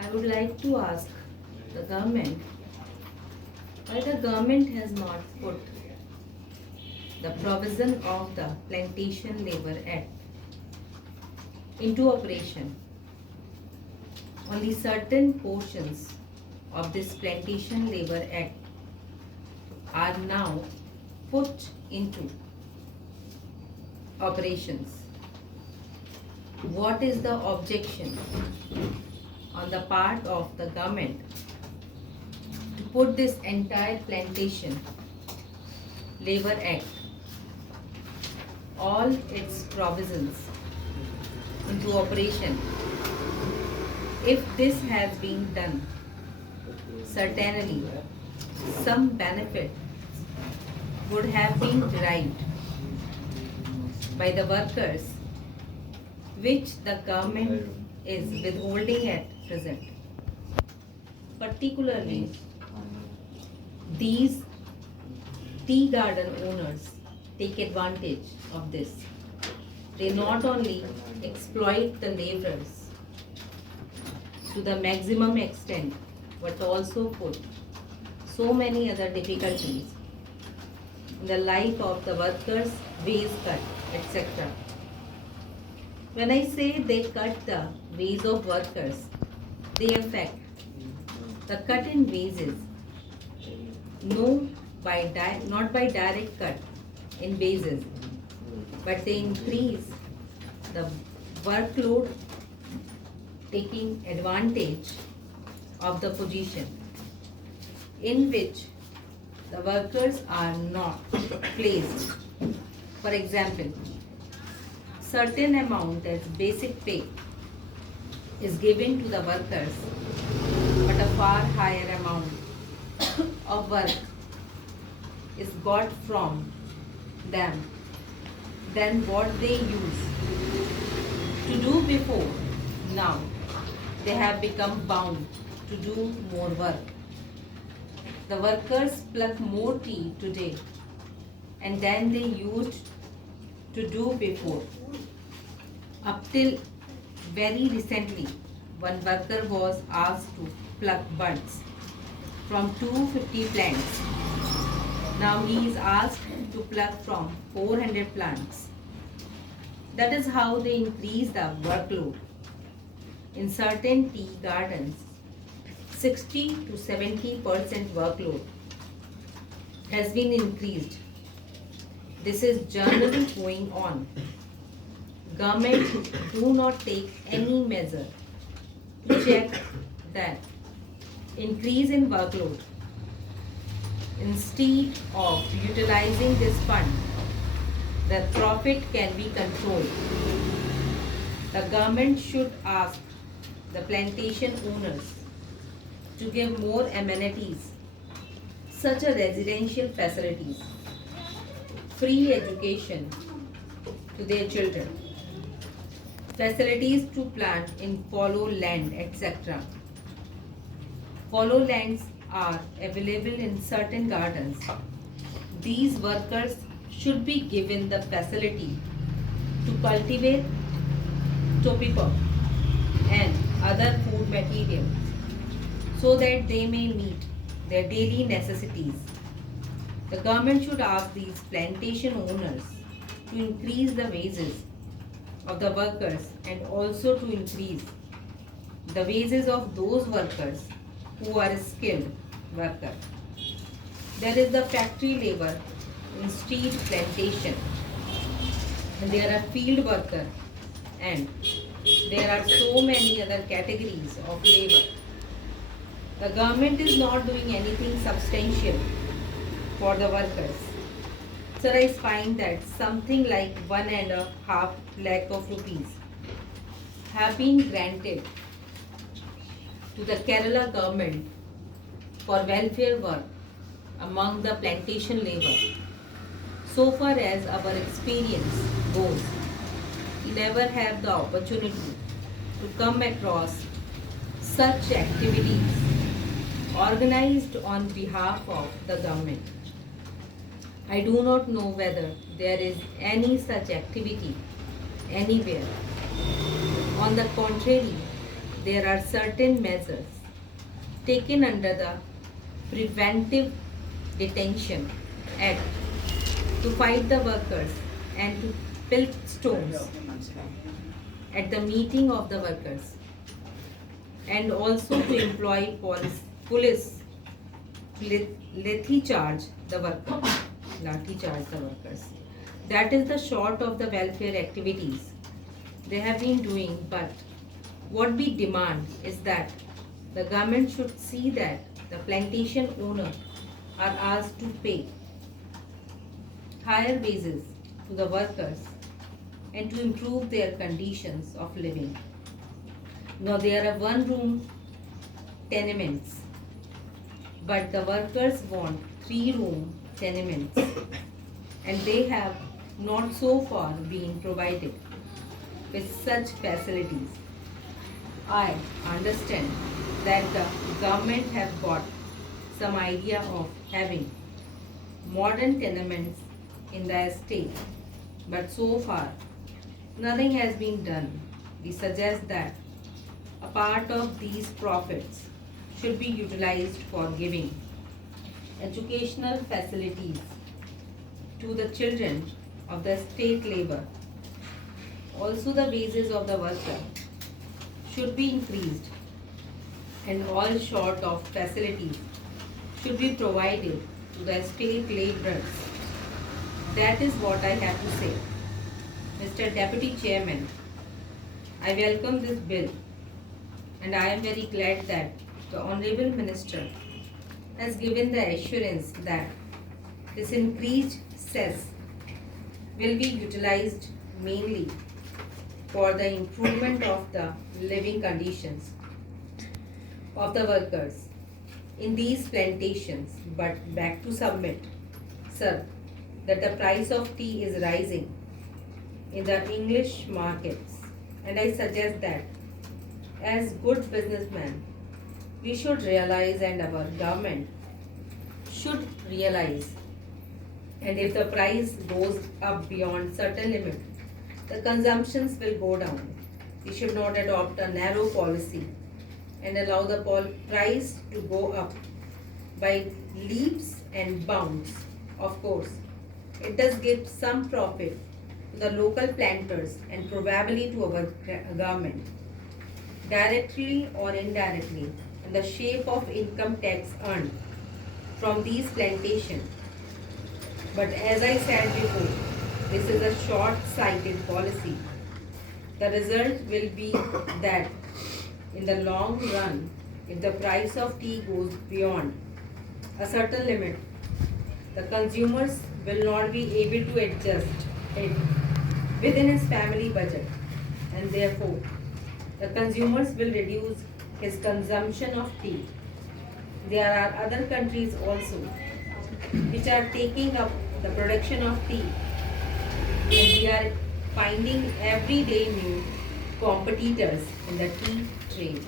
I would like to ask the government why the government has not put the provision of the Plantation Labor Act into operation. Only certain portions of this Plantation Labor Act are now put into operations. What is the objection on the part of the government to put this entire Plantation Labor Act, all its provisions into operation? If this has been done, certainly some benefit would have been derived by the workers, which the government is withholding at present. Particularly, these tea garden owners take advantage of this. They not only exploit the laborers to the maximum extent, but also put so many other difficulties in the life of the workers, wage cut, etc. When I say they cut the wage of workers, they affect the cut in wages, not by direct cut in wages, but they increase the workload, taking advantage of the position in which the workers are not placed. For example, certain amount as basic pay is given to the workers, but a far higher amount of work is got from them than what they used to do before. Now they have become bound to do more work. The workers pluck more tea today and than they used to do before. Up till very recently, one worker was asked to pluck buds from 250 plants. Now he is asked to pluck from 400 plants. That is how they increase the workload. In certain tea gardens, 60 to 70% workload has been increased. This is generally going on. Government do not take any measure to check that increase in workload. Instead of utilizing this fund, the profit can be controlled. The government should ask the plantation owners to give more amenities such as residential facilities, free education to their children, facilities to plant in fallow land, etc. Fallow lands are available in certain gardens. These workers should be given the facility to cultivate tobacco and other food materials so that they may meet their daily necessities. The government should ask these plantation owners to increase the wages of the workers and also to increase the wages of those workers who are skilled workers. There is the factory labor in street plantation, and there are field worker, and there are so many other categories of labor. The government is not doing anything substantial for the workers. Sir, I find that something like 1.5 lakh of rupees have been granted to the Kerala government for welfare work among the plantation labor. So far as our experience goes, we never have the opportunity to come across such activities organized on behalf of the government. I do not know whether there is any such activity anywhere. On the contrary, there are certain measures taken under the Preventive Detention Act to fight the workers and to pelt stones at the meeting of the workers, and also to employ police to lathi charge the workers. That is the short of the welfare activities they have been doing, but what we demand is that the government should see that the plantation owners are asked to pay higher wages to the workers and to improve their conditions of living. Now there are one-room tenements, but the workers want three-room tenements, and they have not so far been provided with such facilities. I understand that the government have got some idea of having modern tenements in the estate, but so far nothing has been done. We suggest that a part of these profits should be utilized for giving educational facilities to the children of the state labor. Also, the wages of the worker should be increased, and all sort of facilities should be provided to the state laborers. That is what I have to say. Mr. Deputy Chairman, I welcome this bill, and I am very glad that the Honorable Minister has given the assurance that this increased cess will be utilized mainly for the improvement of the living conditions of the workers in these plantations. But back to submit, sir, that the price of tea is rising in the English markets, and I suggest that as good businessmen, we should realize, and our government should realize, and if the price goes up beyond certain limit, the consumptions will go down. We should not adopt a narrow policy and allow the price to go up by leaps and bounds. Of course, it does give some profit to the local planters and probably to our government, directly or indirectly, in the shape of income tax earned from these plantations. But as I said before, this is a short-sighted policy. The result will be that in the long run, if the price of tea goes beyond a certain limit, the consumers will not be able to adjust it within his family budget, and therefore the consumers will reduce his consumption of tea. There are other countries also which are taking up the production of tea, and we are finding every day new competitors in the tea trade.